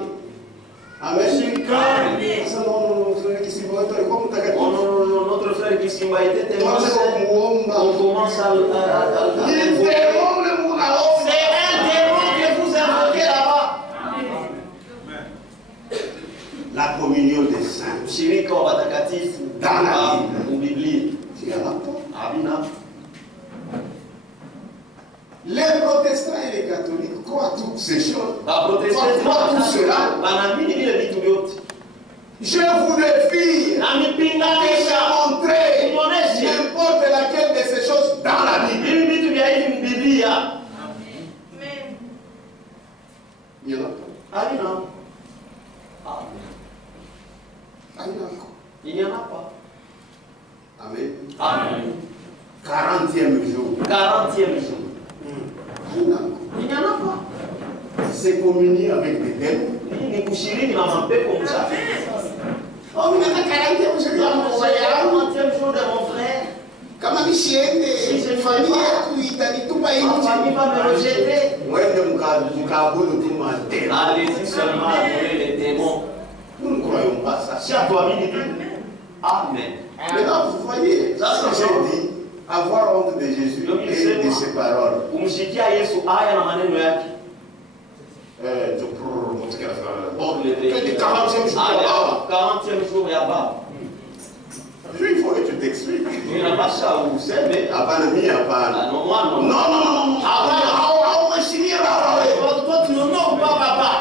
Amen. Amen. Sasa non frère Kisimba wetu alikuwa Oh mtakatifu. non, notre frère Kisimba était tellement Tuanze saint. kumuomba. On commence à Ni l'invoquer. démon le munaomba. C'est un démon que vous invoquez là-bas. La communion des saints. Ushirika wa watakatifu Dans la Bible. Biblia. Tu as la Amina. Les protestants et les catholiques croient toutes ces choses. Baprotestanti Kwa tout cela, wanaamini vile vitu vyote. je vous défie Na de mipinganisha montrer Nionyeshe. n'importe laquelle de ces choses dans la Bible. hivi vitu vya hivi Biblia. Il y en a pas. Amina. Ah, il y en a encore. Il n'y en a pas. Amen. Amen. 40e jour. 40e jour. Il y en a encore. Il n'y en a pas. C'est communier avec des démons. Hii ni kushiriki na mapepo mchafu. Oh, mais dans 40e jour, il y a mon voyage. 40e jour de mon frère. Kama nishiende familia yetu itanitupa Ma nje. famille va me rejeter. Mwende mkaabudu tu mademo. Allez-y seulement adorer les démons. Nous ne croyons pas ça. Si à toi, Amen. Maintenant, vous voyez, ça que j'ai dit, avoir honte de Jésus et de ses paroles. Kumshikia Yesu aya na maneno yake. Bon, le 40e jour, Aya 40e jour ya baba. il faut que tu t'expliques. Inapasha useme Hapana, mimi hapana. non moi non. Non. Hawaheshimia wewe. Toi tu n'honores pas papa.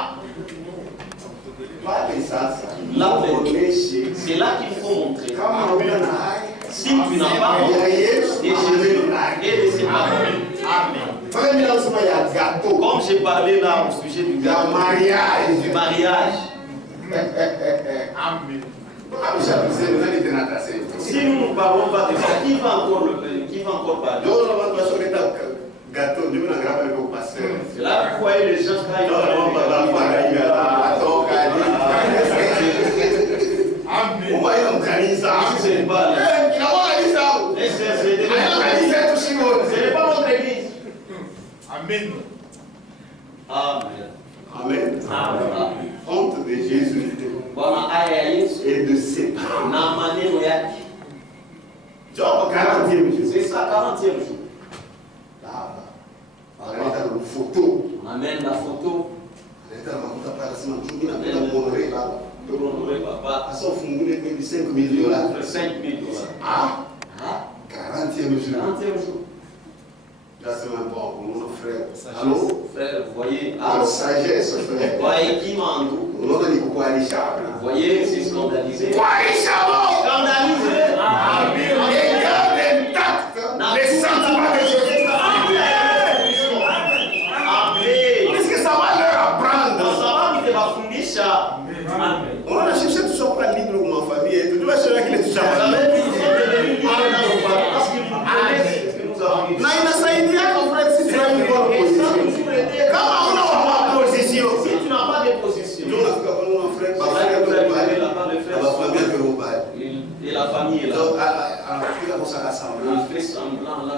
Pale sasa. Là, Uoneshe c'est là qu'il faut montrer. kama una na haya. Si tu n'as pas Ya Yesu de Jésus et de ses paroles. Amen. Pale mimi nasema ya gâteau. Comme j'ai parlé là au sujet du Ya gâteau, mariage. du mariage. Amen. Si nous ne parlons pas de ça, qui va encore parler? C'est là que vous voyez les gens quand ils parlent. Ce n'est pas notre église. Amen. Amen. Amen. Amen. Honte de Jésus Bwana aya ya Yesu et de ses paroles. na maneno yake. Job 40e jour. C'est ça 40e jour. Là, analeta na photo. On amène la photo. Analeta makuta pale anasema mchungi na penda muonore baba. Pour honorer papa. Asa ufungule maybe 5 millions là. $5,000. Ah, Ah, 40e jour. 40e jour. Là c'est un bon pour mon frère. Allô? Frère, vous voyez, En sagesse frère. voyez qui m'a voyez, c'est scandalisé. Scandalisé. Et garde intact les sentiments de Jésus. Qu'est-ce que ça va leur apprendre? On a cherché tout ça pour la ligne de ma famille. Tu dois chercher qu'il est tout ça. Et la famille est là. Il fait semblant là.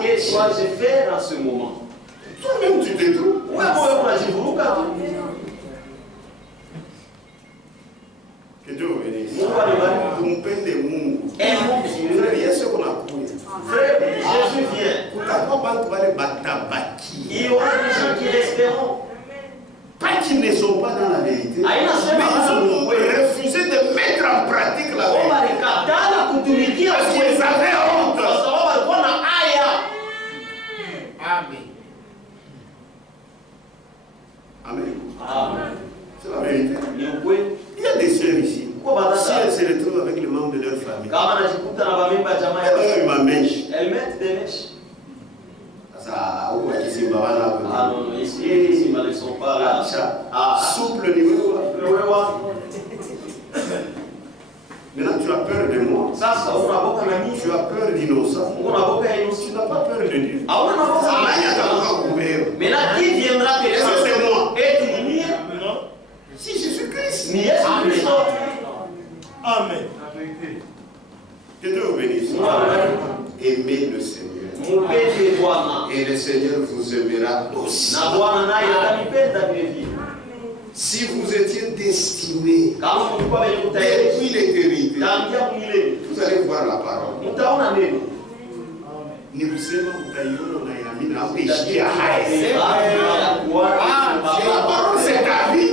Qu'est-ce que je fais dans ce moment? Toi-même, tu te trouves. Que Dieu vous bénisse. Vous prenez des mots. Frère, il y a ce qu'on a appris. Frère, Jésus vient. Il y aura des gens qui resteront. Pas qu'ils ne sont pas dans la vérité, mais ils ont refusé de mettre en pratique la vérité. Parce qu'ils avaient honte. Amen. Amen. C'est la vérité. Il y a des sœurs ici. Si elles se retrouvent avec les membres de leur famille, elles mettent des mèches. Ah non, ici, ils ne sont pas là. Souple niveau. Maintenant, tu as peur de moi. Tu as peur d'innocent. Tu n'as pas peur de Dieu. Maintenant, qui viendra te Est-ce que c'est moi? Si Jésus-Christ. Amen. Que Dieu vous bénisse. Aimez le Seigneur. Et le Seigneur vous aimera aussi. Si vous étiez destiné depuis l'éternité, vous allez voir la parole. La parole, c'est ta vie.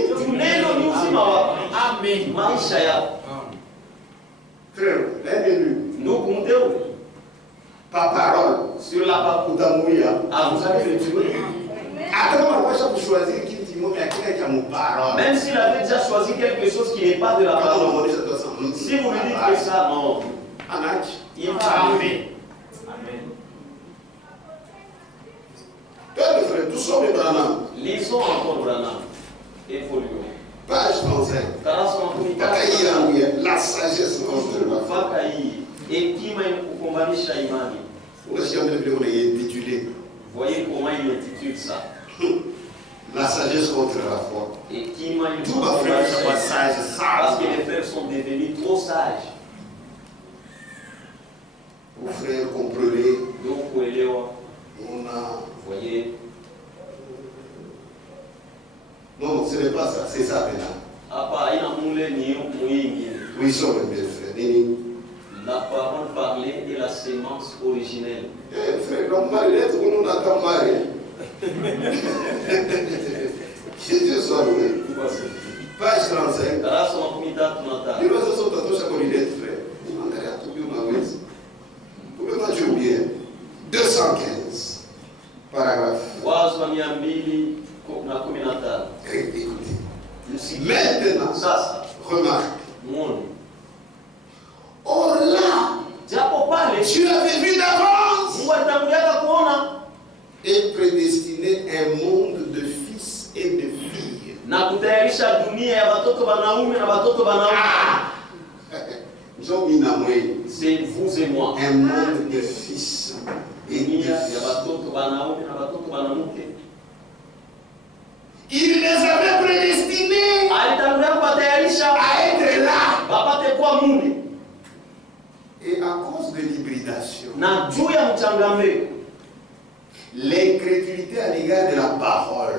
Frère, l'aide-lui. Par parole. Sur la parole. Vous allez le tuer. Même s'il avait déjà choisi quelque chose qui n'est pas de la parole. Si vous lui dites que ça, non. Il va arriver. Lisons encore Branham. Évoluons. Page 35. La sagesse contre la foi. Voyez comment il intitule ça. La sagesse contre la foi. Tout va faire sage. Parce que les frères sont devenus trop sages. Vos frères, comprenez. Donc, on a. Voyez. Non, ce n'est pas ça, c'est ça maintenant. Oui, ça va bien, frère. La parole parlée est la sémence originelle. Frère, comme mariette, on n'a qu'à marier. Jésus soit loué. Page 35. Il va se sortir à chaque collinette, frère. Pouvez-moi dire bien. 215. Paragraphe. Écoutez. Maintenant, remarque. Or là, tu avais vu d'avance et prédestiné un monde de fils et de filles. C'est vous et moi. Un monde de fils et de filles. Il les avait prédestinés à être là. Et à cause de l'hybridation, l'incrédulité à l'égard de la parole,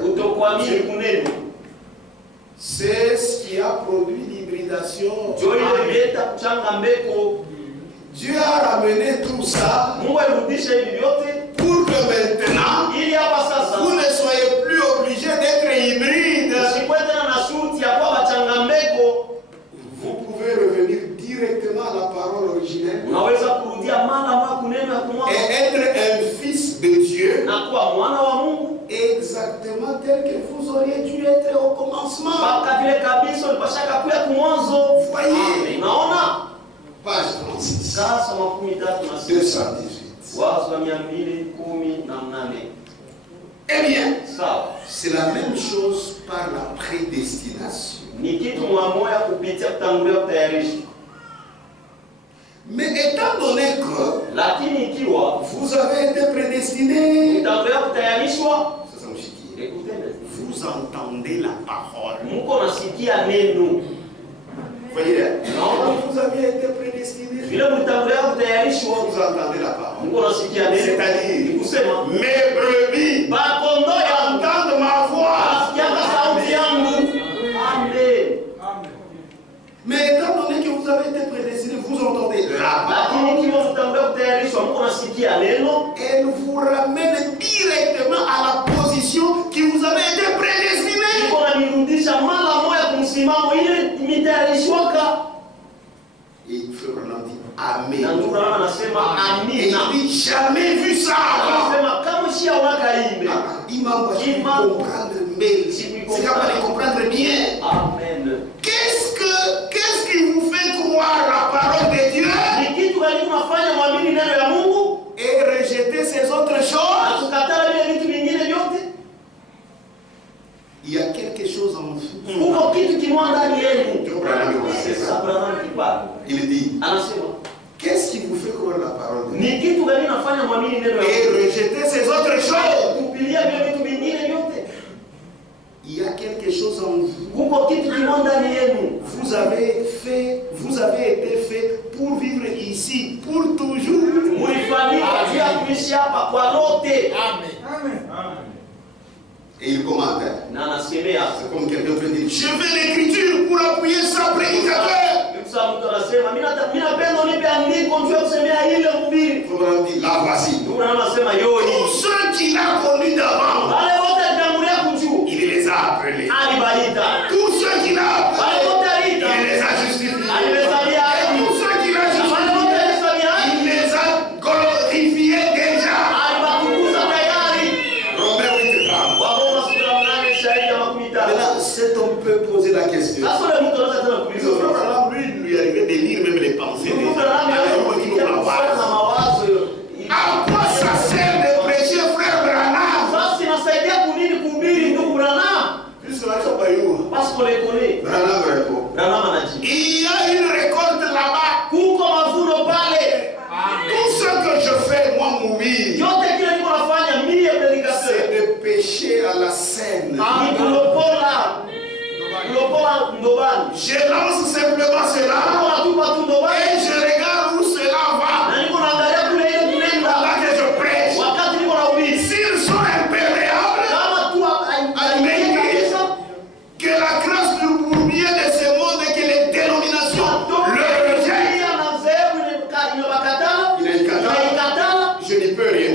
c'est ce qui a produit l'hybridation. Dieu a ramené tout ça pour que maintenant vous ne soyez plus obligés d'être hybrides. Vous pouvez revenir directement à la parole originelle et être un fils de Dieu, exactement tel que vous auriez dû être au commencement. Voyez, Page 36. Kasa makumi tatu na sita. 218. Wazo la 218. Eh bien, Sawa. c'est la même chose par la prédestination. Ni kitu mwamoya kupitia kutangulia kutayarisha. Mais étant donné que Lakini ikiwa vous avez été prédestinés, kutangulia kutayarishwa, vous entendez la parole. mko nasikia neno. Voyez, Naona vous avez été prédestinés, vile kutangulia kutayarishwa, vous entendez la parole. mko nasikia neno. C'est-à-dire, Ni kusema mes brebis bakondo yangu entendent ma voix. nasikianga sauti yangu. Amen. Mais étant donné que vous avez été prédestinés, vous entendez la parole. Lakini ikiwa kutangulia kutayarishwa, mko nasikia neno. Elle vous ramène directement à la position qui vous avait été prédestinée. Iko nanirudisha mara moja kumsimamo ile imetayarishwaka. Et Frère Branham dit Na Amen. ndugu Branham anasema Et il amina. dit jamais vu ça avant. Anasema kama shiawaka ile. Il m'a empêché de comprendre, mais c'est capable de comprendre bien. Amen. Qu'est-ce qui vous fait croire la parole de Dieu Ni kitu gani unafanya mwamini neno ya Mungu et rejeter ces autres na choses? kukataa vile vitu vingine vyote? Il y a quelque chose en vous. Kuko kitu kimoja ndani yenu. Ndio Branham C'est anasema. ça Branham kipaa. Il dit Anasema qu'est-ce qui vous fait croire la parole de Dieu ni kitu gani unafanya mwamini neno ya et Mungu rejeter ces autres choses? kupilia vile vitu vingine vyote? Il y a quelque chose en vous. Kuko kitu kimoja ndani yenu. Vous avez été fait pour vivre ici, pour toujours. Mulifanyika pia kuishi hapa kwa lote. Amen. Et il commente. Na anasemea C'est comme quelqu'un peut dire, je veux l'écriture pour appuyer ça prédicateur. Msa mtu anasema mimi napenda unipe andiko njoo kusemea ile mhubiri. Branham dit, la voici. Ndugu anasema yo hii. Tous ceux qu'il a connus d'avant, Wale wote alitangulia kujua. il les a appelés. Alibaita. Tous ceux qu'il a Wale appelés, wote alita. il les a justifiés. Alibesabia Et haki. tous ceux qu'il a Wale wote justifiés, alisabia haki. il les a glorifiés déjà. Alibatukuza tayari. Romains 8:30. Waroma sura 8 shahidi ya 15. Maintenant, cet homme peut poser la question. Sasa yule mtu anaweza tena Le kuuliza. frère Branham, lui arrivait de lire même les pensées. Ndugu Branham na mawazo. À quoi ça sert de prêcher, frère Branham? Sasa inasaidia kunini kuhubiri ndugu Branham? Puisque la chose pas eu. Parce qu'on les connaît. Branham répond. Branham anajibu. Il y a une récolte là-bas. Kuko mavuno pale. Tout ce que je fais, moi, mourir, Yote kile niko nafanya mie predikateur. c'est de pécher à la scène. Ni kulopola. Kulopola ndobani. Je lance simplement cela Kuko natupa tu ndobani. et je regarde où cela va. Na niko naangalia kule ile kunenda. Là que je prêche. Wakati niko nahubiri. S'ils sont imperméables, Kama tu kabisa. que la grâce du bourbier de ce monde et que les dénominations le rejettent. Je n'y peux rien.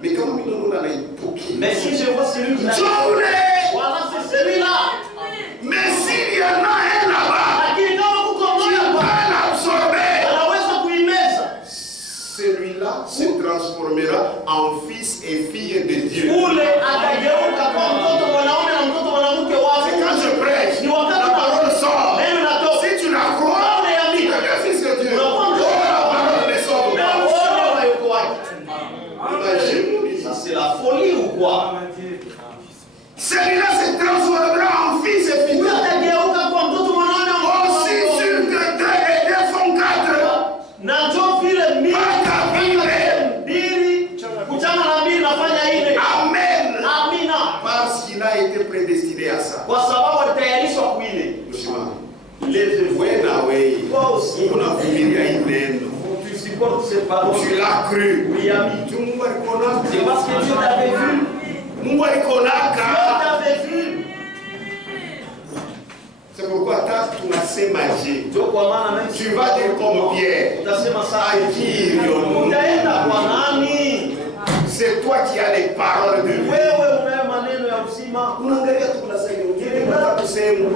Mais quand nous l'avons époqué, Mais si je vois celui qui l'a je voulais. voilà, c'est celui-là. Mais s'il y en a un là-bas Lakini kama kuko qui mmoja va hapa l'absorber, anaweza kuimeza. celui-là se transformera en fils et fille de Dieu. Ule atageuka kwa mtoto mwanaume na mtoto mwanamke wako. C'est quand je prêche, Ni wakati la parole sort. neno linatoka. Si tu la crois, Wewe tu unaamini. es fils de Dieu. Unakuwa Oh, mtoto. la parole ne sort Na pas. uone wayuko wake. Imaginez. Ça c'est la folie ou quoi? Celui-là se transformera en fils et fille. Ule atageuka kwa mtoto mwanaume na mtoto Aussi mwanamke. sur que 2 et 2 font 4. Na njoo vile mimi Paka vile. mbili kuchana na mbili nafanya ile. Amen. Amina. Parce qu'il a été prédestiné à ça. Kwa sababu alitayarishwa kuile. Wewe na wewe Toi aussi. unavumilia hii neno. Tu supportes ces paroles. Tu l'as cru. Oui, ami. Mungu alikonaka. C'est parce que Dieu t'avait vu. Mungu Dieu alikonaka. t'avait vu. C'est pourquoi hata tunasema je. Ndio kwa maana même Tu vas dire comme Pierre. utasema sasa Akilioni. utaenda kwa nani? C'est toi qui as les paroles de Dieu. Wewe unayo maneno ya uzima. Unaangalia tu kuna sasa hivi. Unataka kusema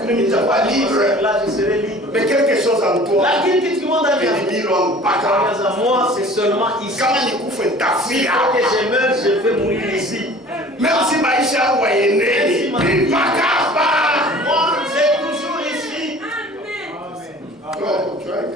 kunimita kwa libre. Là je serai libre. Mais quelque chose en toi. Lakini kitu kimoja ndani yangu. Milon mpaka. Kama moi c'est seulement ici. Kama nikufe Si nitafia. que je meurs, je vais mourir ici. Même si maisha wayeneni, makapa. Moi, c'est toujours ici. Tu as